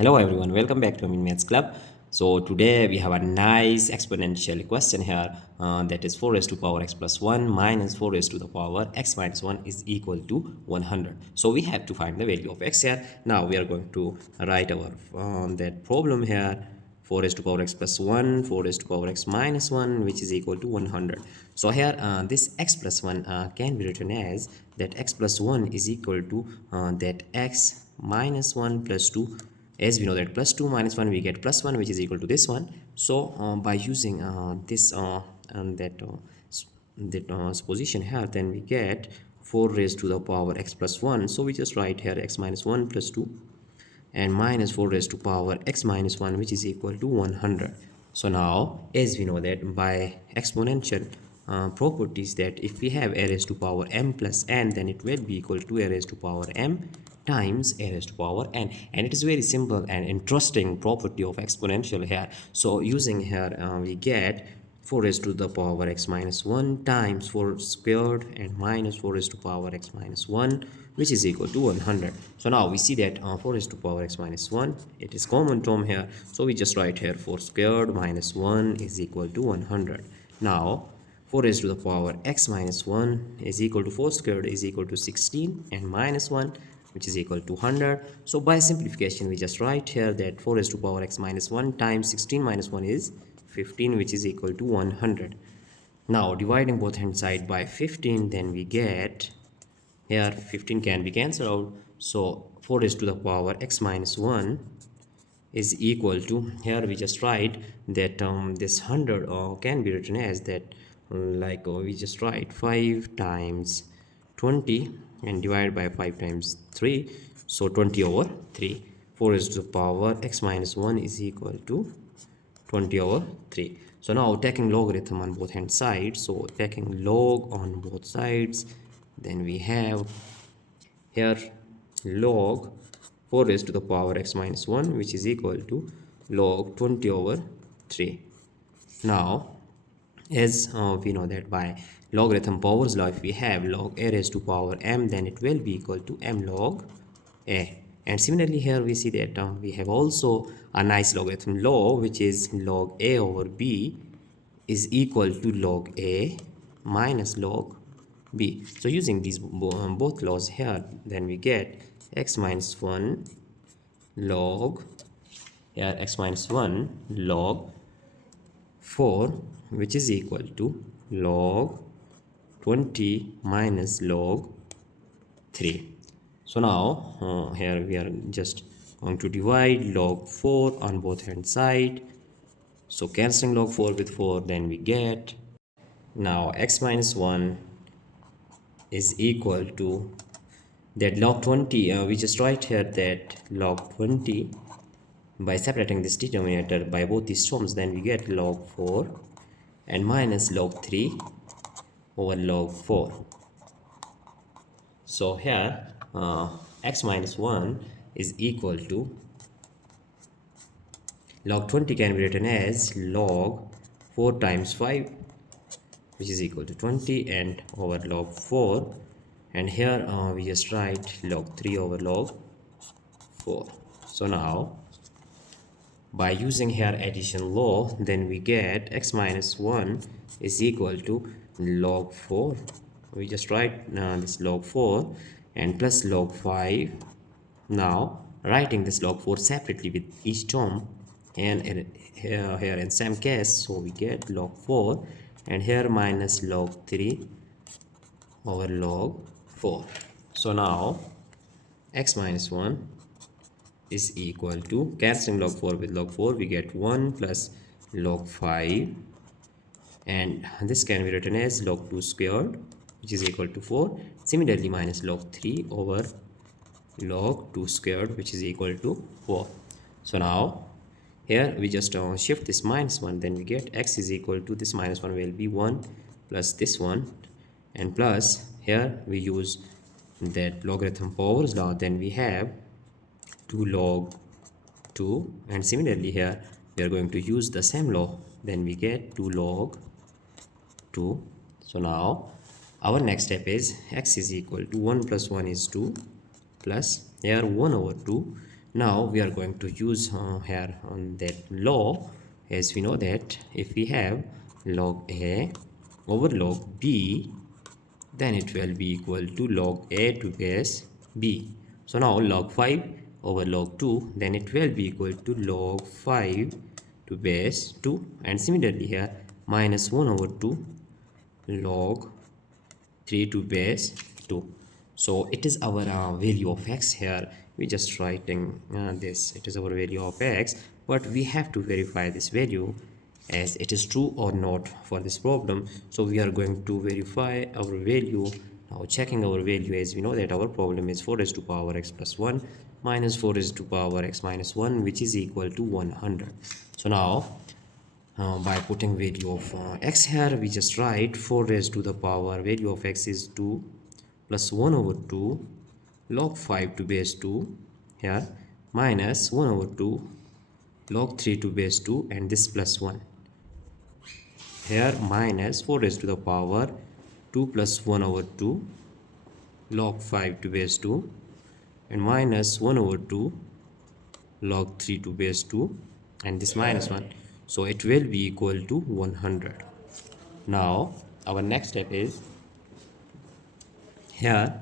Hello everyone, welcome back to Romanian Maths Club. So today we have a nice exponential question here that is 4 raised to power x plus 1 minus 4 raised to the power x minus 1 is equal to 100. So we have to find the value of x here. Now we are going to write our that problem here. 4 raised to power x plus 1, 4 raised to power x minus 1, which is equal to 100. So here this x plus 1 can be written as that x plus 1 is equal to that x minus 1 plus 2. As we know that plus 2 minus 1 we get plus 1, which is equal to this one. So by using this supposition here, then we get 4 raised to the power x plus 1. So we just write here x minus 1 plus 2 and minus 4 raised to power x minus 1, which is equal to 100. So now as we know that by exponential properties, that if we have a raised to power m plus n, then it will be equal to a raised to power m times a raised to power n. And it is very simple and interesting property of exponential here. So using here we get 4 raised to the power x minus 1 times 4 squared and minus 4 raised to power x minus 1, which is equal to 100. So now we see that 4 raised to power x minus 1, it is common term here. So we just write here 4 squared minus 1 is equal to 100. Now 4 raised to the power x minus 1 is equal to 4 squared is equal to 16 and minus 1, which is equal to 100. So by simplification we just write here that 4 raised to power x minus 1 times 16 minus 1 is 15, which is equal to 100. Now dividing both hand side by 15, then we get here 15 can be cancelled out. So 4 raised to the power x minus 1 is equal to, here we just write that this 100 can be written as that we just write 5 times 20 and divide by 5 times 3, so 20 over 3. 4 raised to the power x minus 1 is equal to 20 over 3. So now taking logarithm on both hand sides, so taking log on both sides, then we have here log 4 raised to the power x minus 1, which is equal to log 20 over 3. Now as we know that by logarithm powers law, if we have log a raised to power m, then it will be equal to m log a. And similarly here we see that we have also a nice logarithm law, which is log a over b is equal to log a minus log b. So using these both laws here, then we get x minus 1 log, here x minus 1 log 4, which is equal to log 20 minus log 3. So now here we are just going to divide log 4 on both hand side. So cancelling log 4 with 4, then we get now x minus 1 is equal to that log 20. We just write here that log 20 by separating this denominator by both these terms, then we get log 4 and minus log 3 over log 4. So here x minus 1 is equal to log 20 can be written as log 4 times 5, which is equal to 20, and over log 4, and here we just write log 3 over log 4. So now by using here addition law, then we get x minus 1 is equal to log 4. We just write this log 4 and plus log 5. Now writing this log 4 separately with each term, and here in same case, so we get log 4 and here minus log 3 over log 4. So now x minus 1 is equal to, cancelling log 4 with log 4, we get 1 plus log 5, and this can be written as log 2 squared, which is equal to 4. Similarly minus log 3 over log 2 squared, which is equal to 4. So now here we just shift this minus 1, then we get x is equal to, this minus 1 will be 1 plus this one, and plus here we use that logarithm powers law, then we have 2 log 2, and similarly here we are going to use the same law, then we get 2 log 2. So now our next step is x is equal to 1 plus 1 is 2 plus here 1 over 2 Now we are going to use here on that law, as we know that if we have log a over log b, then it will be equal to log a to base b. So now log 5 over log 2, then it will be equal to log 5 to base 2, and similarly here minus 1 over 2 log 3 to base 2. So it is our value of x here. We just writing this, it is our value of x, but we have to verify this value as it is true or not for this problem. So we are going to verify our value. Now checking our value, as we know that our problem is 4 raised to power x plus 1 minus 4 raised to power x minus 1, which is equal to 100. So now by putting value of x here, we just write 4 raised to the power value of x is 2 plus 1 over 2 log 5 to base 2 here minus 1 over 2 log 3 to base 2, and this plus 1 here minus 4 raised to the power 2 plus 1 over 2 log 5 to base 2, and minus 1 over 2 log 3 to base 2, and this minus 1. So it will be equal to 100. Now our next step is here,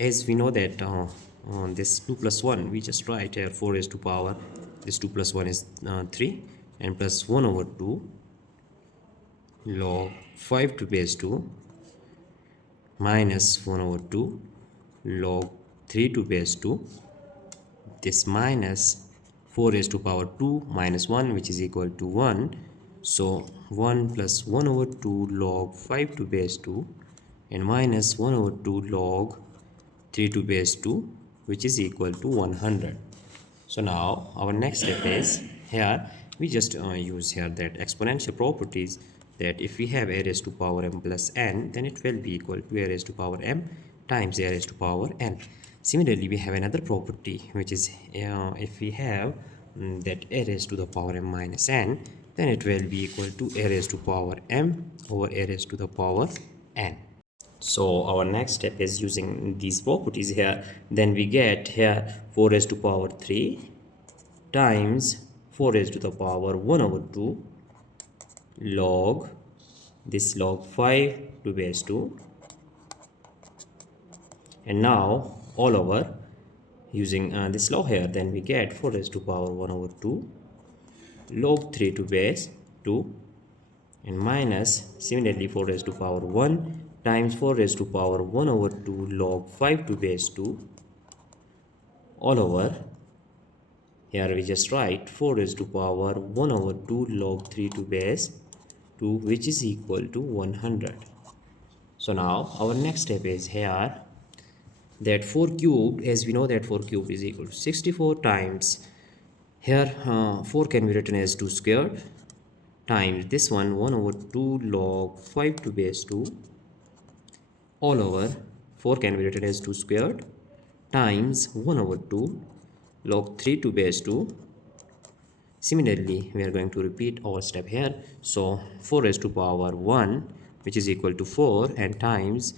as we know that on this 2 plus 1, we just write here 4 raised to power, this 2 plus 1 is 3, and plus 1 over 2 log 5 to base 2 minus 1 over 2 log 3 to base 2, this minus 4 raised to power 2 minus 1, which is equal to 1. So 1 plus 1 over 2 log 5 to base 2, and minus 1 over 2 log 3 to base 2, which is equal to 100. So now our next step is here we just use here that exponential properties, that if we have a raised to power m plus n, then it will be equal to a raised to power m times a raised to power n. Similarly, we have another property, which is if we have that a raised to the power m minus n, then it will be equal to a raised to power m over a raised to the power n. So our next step is using these properties here. Then we get here 4 raised to power 3 times 4 raised to the power 1 over 2 log this log 5 to base 2, and now all over using this law here, then we get 4 raised to power 1 over 2 log 3 to base 2, and minus similarly 4 raised to power 1 times 4 raised to power 1 over 2 log 5 to base 2 all over here we just write 4 raised to power 1 over 2 log 3 to base 2, which is equal to 100. So now our next step is here that 4 cubed, as we know that 4 cubed is equal to 64 times here 4 can be written as 2 squared times this one 1 over 2 log 5 to base 2 all over 4 can be written as 2 squared times 1 over 2 log 3 to base 2. Similarly, we are going to repeat our step here. So 4 raised to power 1, which is equal to 4, and times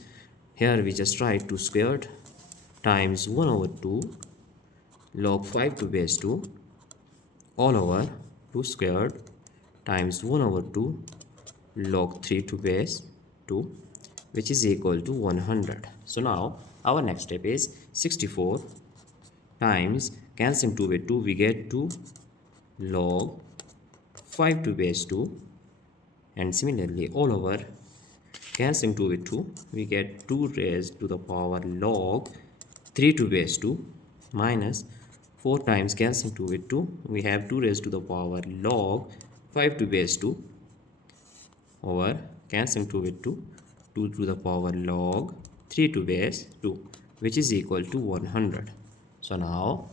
here we just write 2 squared times 1 over 2 log 5 to base 2 all over 2 squared times 1 over 2 log 3 to base 2, which is equal to 100. So now our next step is 64 times cancelling 2 with 2, we get 2 log 5 to base 2, and similarly all over cancelling 2 with 2, we get 2 raised to the power log 3 to base 2 minus 4 times cancelling 2 with 2, we have 2 raised to the power log 5 to base 2 over cancelling 2 with 2, 2 to the power log 3 to base 2, which is equal to 100. So now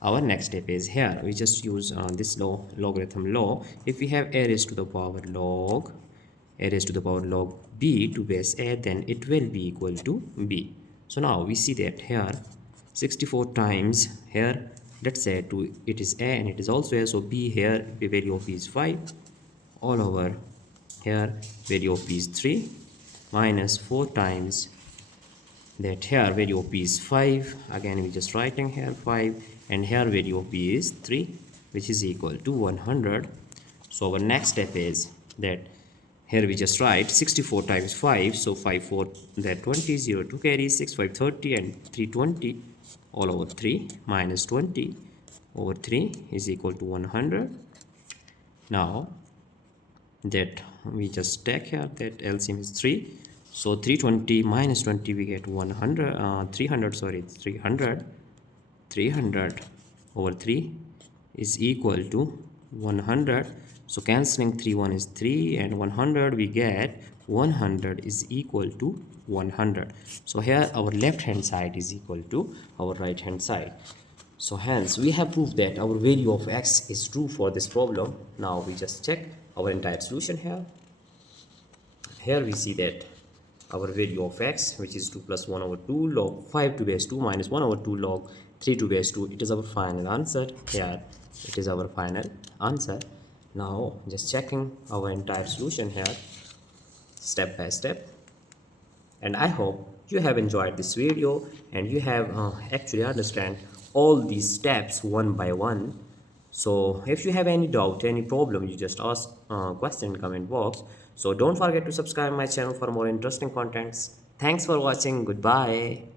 our next step is here we just use this logarithm law. If we have a raised to the power log b to base a, then it will be equal to b. So now we see that here 64 times here, let's say it is a and it is also a, so b here the value of b is 5 all over here value of b is 3 minus 4 times that here value of b is 5, again we just writing here 5, and here value of b is 3, which is equal to 100. So our next step is that here we just write 64 times 5, so 5 4 that 20, 0 2 carry, 6 5 30 and 320 all over 3 minus 20 over 3 is equal to 100. Now that we just take here that LCM is 3, so 320 minus 20 we get 100 300 sorry 300 over 3 is equal to 100. So cancelling 3 1 is 3 and 100 we get 100 is equal to 100. So here our left hand side is equal to our right hand side. So hence we have proved that our value of x is true for this problem. Now we just check our entire solution here. Here we see that our value of x, which is 2 plus 1 over 2 log 5 to base 2 minus 1 over 2 log 3 to base 2. It is our final answer. Here it is our final answer. Now just checking our entire solution here step by step, and I hope you have enjoyed this video and you have actually understand all these steps one by one. So if you have any doubt, any problem, you just ask question in comment box. So don't forget to subscribe my channel for more interesting contents. Thanks for watching. Goodbye.